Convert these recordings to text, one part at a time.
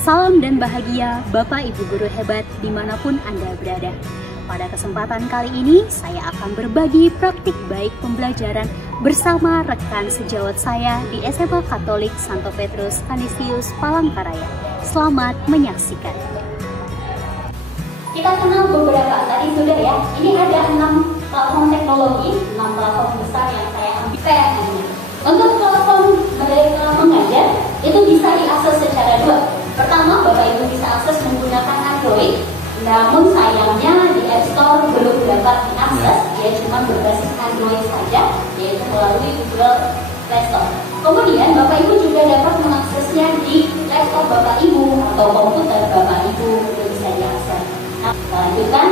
Salam dan bahagia Bapak Ibu Guru hebat dimanapun Anda berada. Pada kesempatan kali ini saya akan berbagi praktik baik pembelajaran bersama rekan sejawat saya di SMA Katolik Santo Petrus Canisius Palangkaraya. Selamat menyaksikan. Kita kenal beberapa, tadi sudah ya. Ini ada 6 platform teknologi, 6 platform besar yang saya ambil PNN-nya. Untuk platform Merdeka Mengajar itu bisa diakses secara dua. Pertama, Bapak Ibu bisa akses menggunakan Android, namun sayangnya di App Store belum dapat diakses, dia cuma berbasis Android saja, yaitu melalui Google Play Store. Kemudian Bapak Ibu juga dapat mengaksesnya di laptop Bapak Ibu atau komputer Bapak Ibu, itu bisa diakses. Nah, kita lanjutkan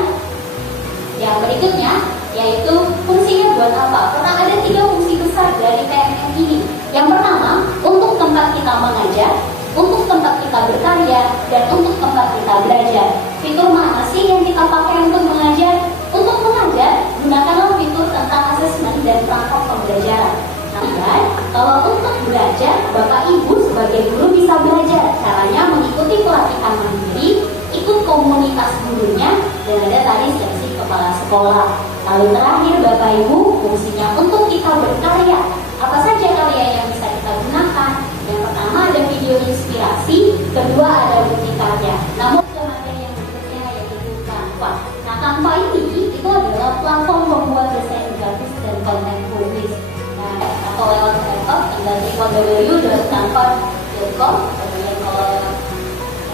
yang berikutnya, yaitu fungsinya buat apa? Karena ada 3 fungsi besar dari PNN ini. Yang pertama, untuk tempat kita mengajar, untuk tempat kita berkarya, dan untuk tempat kita belajar. Fitur mana sih yang kita pakai untuk mengajar? Untuk mengajar, gunakanlah fitur tentang asesmen dan perangkat pembelajaran. Dan kalau untuk belajar, Bapak Ibu sebagai guru bisa belajar. Caranya mengikuti pelatihan mandiri, ikut komunitas gurunya, dan ada tadi seleksi kepala sekolah. Lalu terakhir Bapak Ibu, fungsinya untuk kita berkarya. Apa saja karya yang bisa kita gunakan? Yang pertama ada video inspirasi, kedua ada bukti karya. Namun ada yang berikutnya yaitu Canva. Nah, Canva ini itu adalah platform pembuat desain grafis dan konten tulis. Nah, atau lewat laptop tinggal di www.canva.com. Kemudian kalau lewat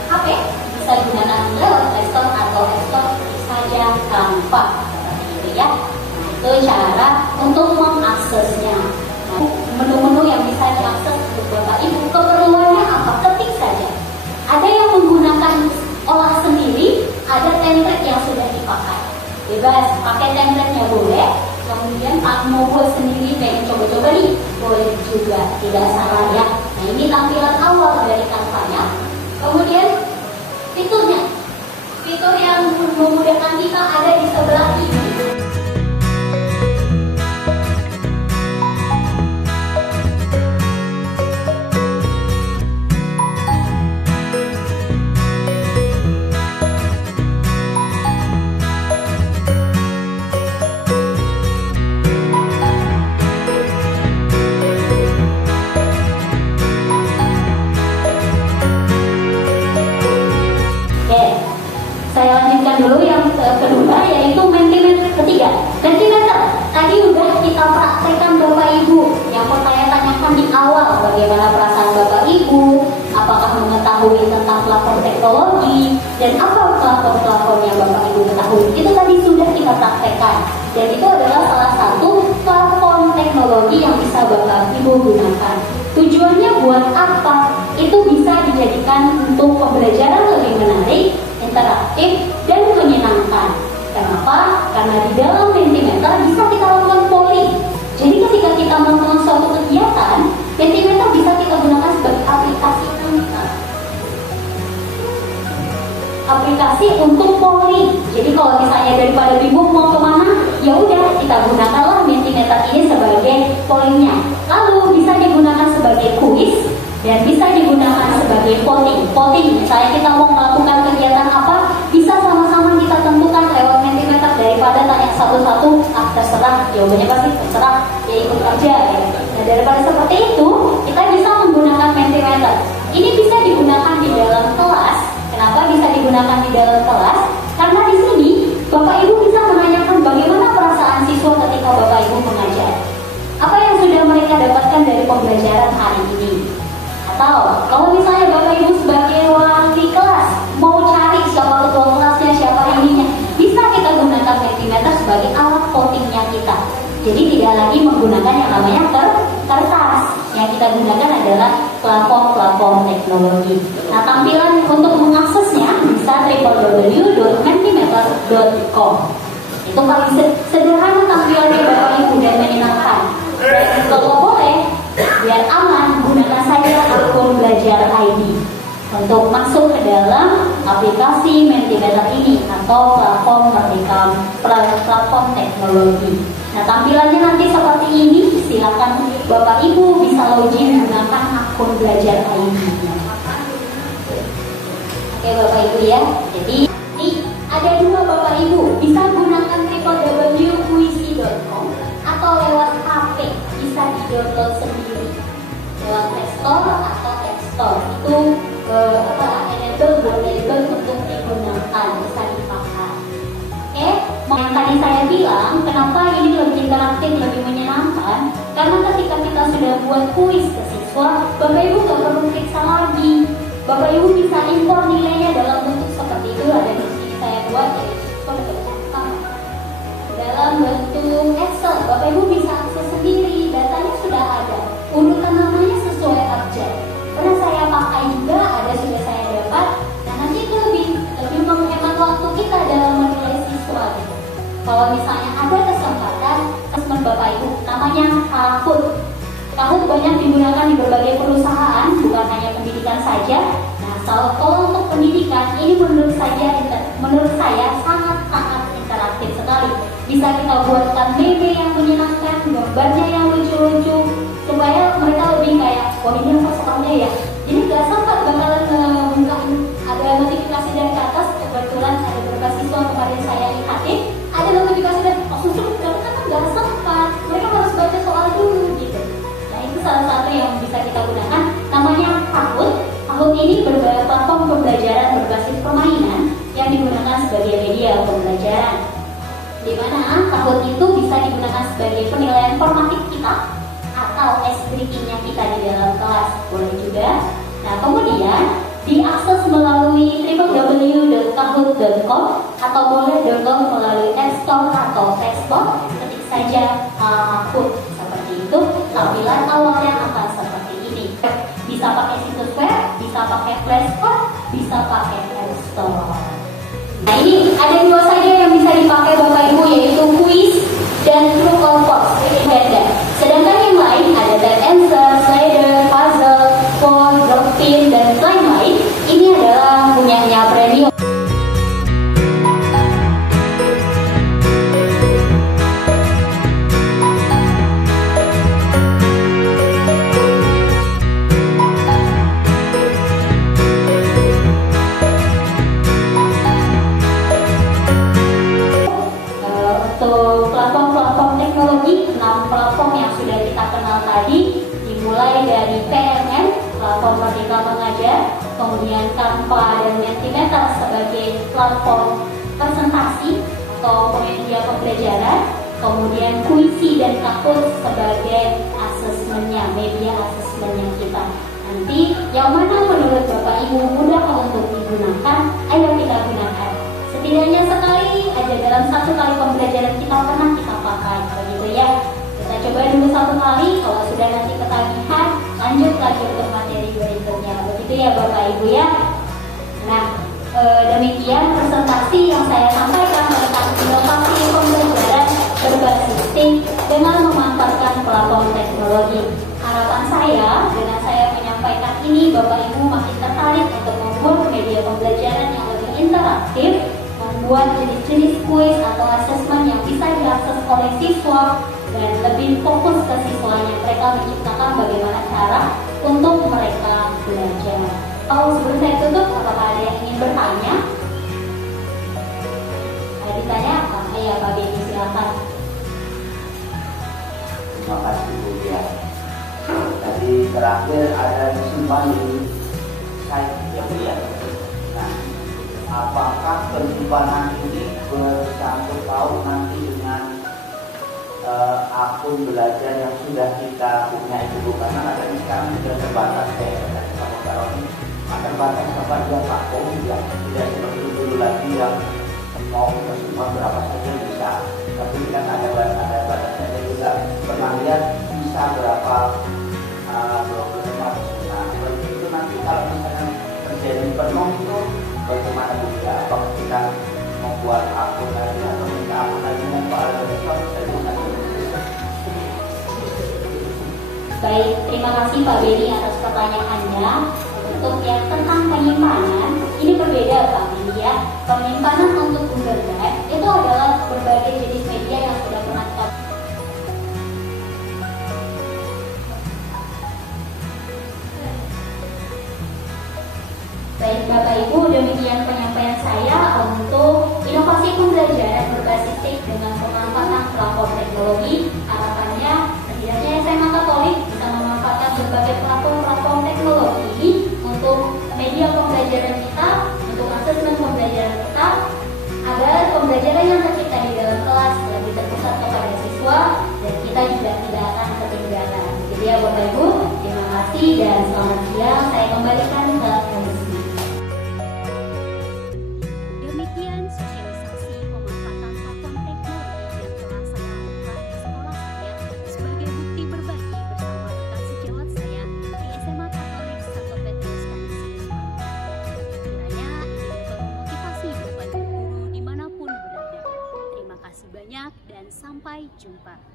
HP bisa digunakan lewat Play Store atau App Store saja Canva. Seperti itu ya. Nah, itu cara untuk mengaksesnya. Menu-menu yang bisa diakses untuk Bapak Ibu, keperluannya apa? Ketik saja. Ada yang menggunakan olah sendiri, ada template yang sudah dipakai. Bebas, pakai template-nya boleh. Kemudian mau buat sendiri, pengen coba-coba nih, boleh juga, tidak salah ya. Nah, ini tampilan awal dari Canva-nya. Kemudian fiturnya, fitur yang memudahkan kita ada di sebelah kiri. Dulu yang kedua yaitu Mentimeter ketiga. Mentimeter tadi udah kita praktekkan Bapak Ibu. Yang saya tanyakan di awal, bagaimana perasaan Bapak Ibu, apakah mengetahui tentang platform teknologi dan apa platform-platform yang Bapak Ibu ketahui. Itu tadi sudah kita praktekkan. Dan itu adalah salah satu platform teknologi yang bisa Bapak Ibu gunakan. Tujuannya buat apa? Itu bisa dijadikan untuk pembelajaran lebih menarik, interaktif, dan menyenangkan. Kenapa? Karena di dalam Mentimeter bisa kita lakukan polling. Jadi ketika kita melakukan suatu kegiatan, Mentimeter bisa kita gunakan sebagai aplikasi untuk polling. Jadi kalau misalnya daripada bingung mau kemana, ya udah kita gunakanlah Mentimeter ini sebagai pollingnya. Lalu bisa digunakan sebagai kuis dan bisa digunakan sebagai voting. Voting, misalnya kita mau melakukan kegiatan apa, bisa sama-sama kita tentukan lewat Mentimeter daripada tanya satu-satu, terserah, jawabannya pasti terserah, ya ikut aja ya. Nah, daripada seperti itu, kita bisa menggunakan Mentimeter. Ini bisa digunakan di dalam kelas. Kenapa bisa digunakan di dalam kelas? Karena di sini Bapak Ibu bisa menanyakan bagaimana perasaan siswa ketika Bapak Ibu mengajar. Apa yang sudah mereka dapatkan dari pembelajaran hari ini? Atau kalau misalnya Bapak Ibu sebagai wali kelas mau cari siapa ketua kelasnya, siapa ininya, bisa kita gunakan Mentimeter sebagai alat votingnya kita. Jadi tidak lagi menggunakan yang namanya kertas. Yang kita gunakan adalah platform teknologi. Nah, tampilan untuk mengaksesnya bisa www.mentimeter.com. Itu paling sederhana tampilannya Bapak Ibu dan menyenangkan. Dan kalau boleh, biar aman, gunakan saja akun Belajar ID untuk masuk ke dalam aplikasi Mentimeter ini atau platform teknologi. Nah, tampilannya nanti seperti ini. Silakan Bapak Ibu bisa login menggunakan akun Belajar ID. Oke Bapak Ibu ya. Jadi ini ada dua Bapak Ibu, bisa gunakan www.puisi.com atau lewat HP, bisa di-download sendiri lewat Play Store atau App Store. Itu enable untuk digunakan, bisa dipakai. Oke, yang tadi saya bilang, kenapa ini lebih interaktif, lebih menyenangkan? Karena ketika kita sudah buat kuis ke siswa, Bapak Ibu nggak perlu periksa lagi. Bapak Ibu bisa impor nilainya dalam bentuk seperti itu. Ada di sini saya buat dalam bentuk Excel. Bapak Ibu bisa akses sendiri, datanya sudah ada, urutan namanya sesuai abjad. Pernah saya pakai juga, ada sudah saya dapat. Nah nanti itu lebih menghemat waktu kita dalam menilai siswa gitu. Kalau misalnya ada kesempatan asesmen Bapak Ibu, namanya Kahoot. Kahoot banyak digunakan di berbagai perusahaan, bukan hanya pendidikan saja. Nah, kalau untuk pendidikan ini menurut saya sangat interaktif sekali. Bisa kita buatkan meme yang menyenangkan, gambarnya yang lucu-lucu, supaya mereka lebih kayak, oh ini apa soalnya ya. Jadi gak sempat bakalan ngebukain, ada notifikasi dari atas. Kebetulan ada beberapa siswa kemarin saya lihatin, ada notifikasi dari langsung karena gak sempat, mereka harus baca soal dulu gitu. Nah itu salah satu yang bisa kita gunakan, namanya Kahoot. Kahoot ini platform pembelajaran berbasis permainan yang digunakan sebagai media pembelajaran, di mana Kahoot itu bisa digunakan sebagai penilaian formatif kita atau breakingnya kita di dalam kelas, boleh juga. Nah kemudian diakses melalui www.kahoot.com atau boleh download melalui App Store atau Play Store. Ketik saja Kahoot seperti itu, tampilan awalnya akan seperti ini. Bisa pakai situs web, bisa pakai Play Store, bisa pakai App Store. Nah ini ada dua saja yang bisa dipakai Bapak Ibu, yaitu kuis dan true or false, ganda. Sedangkan yang lain ada tag answer, slider, puzzle, phone, drop pin, dan lain-lain. Ini adalah punyanya Premium. Untuk platform teknologi, 6 platform yang sudah kita kenal tadi, dimulai dari PMM, platform Merdeka Mengajar, kemudian Canva dan Mentimeter sebagai platform presentasi atau media pembelajaran, kemudian Puisi dan Kahoot sebagai asesmennya, media asesmennya kita. Nanti yang mana menurut Bapak Ibu mudah untuk digunakan, ayo kita gunakan. Setidaknya sekali aja dalam satu kali pembelajaran kita pernah kita pakai, begitu ya. Kita coba dulu satu kali, kalau sudah nanti ketagihan, lanjut lagi untuk materi berikutnya, begitu ya Bapak Ibu ya. Nah, demikian presentasi yang saya sampaikan tentang inovasi pembelajaran berbasis STEAM dengan memanfaatkan platform teknologi. Harapan saya dengan saya menyampaikan ini, Bapak Ibu makin tertarik untuk membuat media pembelajaran yang lebih interaktif, membuat jenis-jenis kuis atau asesmen yang bisa diakses oleh siswa, dan lebih fokus ke siswanya. Mereka menciptakan bagaimana cara untuk mereka belajar. Sebelum saya tutup, apakah ada yang ingin bertanya? Ada ditanya apa? Ya Pak Beni, silakan. Terima kasih Bu ya. Tadi terakhir ada disimpan di site yang lihat. Nah, apakah penyimpanan ini bersangkut paut nanti dengan akun belajar yang sudah kita punya itu? Karena katanya sekarang sudah terbatas kayak sama Kak ini, terbatas sampai dia vakum ya, tidak seperti dulu lagi yang mau simpan berapa saja bisa. Tapi kan ada batasnya, dan juga pernah lihat bisa berapa 25. Nah, seperti itu nanti kalau misalnya terjadi penuh itu bagaimana juga? Apakah kita membuat akun lagi atau minta akun lagi membuat Baik, terima kasih Pak Beni atas pertanyaannya. Untuk yang tentang penyimpanan, ini berbeda Pak Beni ya. Penyimpanan untuk Google Drive itu adalah berbagai jenis media yang sudah pernah kita. Baik Bapak Ibu, demikian sekian penyampaian saya untuk inovasi pembelajaran berbasis TIK dengan pemanfaatan platform teknologi. Harapannya setidaknya SMA Katolik bisa memanfaatkan berbagai platform teknologi untuk media pembelajaran kita, untuk asesmen pembelajaran kita, agar pembelajaran yang tercipta di dalam kelas lebih terpusat kepada siswa dan kita juga tidak akan ketinggalan. Jadi ya Bapak Ibu, terima kasih dan selamat siang. Saya kembalikan ke komisi. Demikian sosialisasi pemanfaatan platform teknologi yang telah saya lakukan di sekolah saya sebagai bukti berbagi bersama rekan sejawat saya di SMA Katolik Santo Petrus Kanisius Malang. Kiranya ini dapat memotivasi Bapak Ibu guru dimanapun berada. Terima kasih banyak dan sampai jumpa.